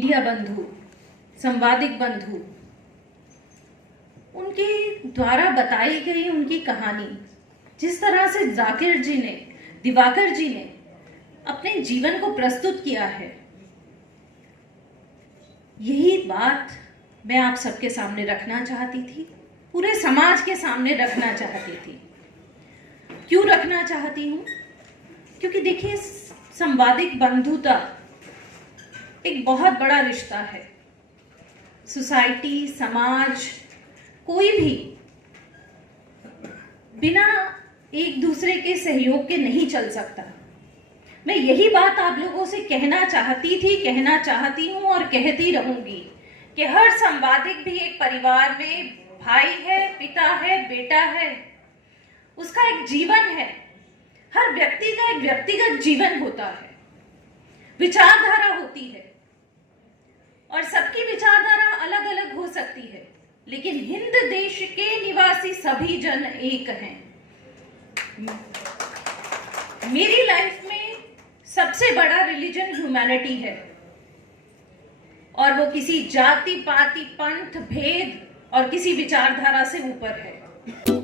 Media बंधु, संवादिक बंधु, उनके द्वारा बताई गई उनकी कहानी, जिस तरह से दिवाकर जी ने अपने जीवन को प्रस्तुत किया है, यही बात मैं आप सबके सामने रखना चाहती थी, पूरे समाज के सामने रखना चाहती थी। क्यों रखना चाहती हूँ? क्योंकि देखिए, संवादिक बंधुता एक बहुत बड़ा रिश्ता है। सोसाइटी, समाज, कोई भी बिना एक दूसरे के सहयोग के नहीं चल सकता। मैं यही बात आप लोगों से कहना चाहती थी, कहना चाहती हूँ और कहती रहूंगी कि हर संवादिक भी एक परिवार में भाई है, पिता है, बेटा है, उसका एक जीवन है। हर व्यक्ति का एक व्यक्तिगत जीवन होता है, विचारधारा होती है और सबकी विचारधारा अलग अलग हो सकती है, लेकिन हिंद देश के निवासी सभी जन एक हैं। मेरी लाइफ में सबसे बड़ा रिलीजन ह्यूमैनिटी है और वो किसी जाति, पाति, पंथ, भेद और किसी विचारधारा से ऊपर है।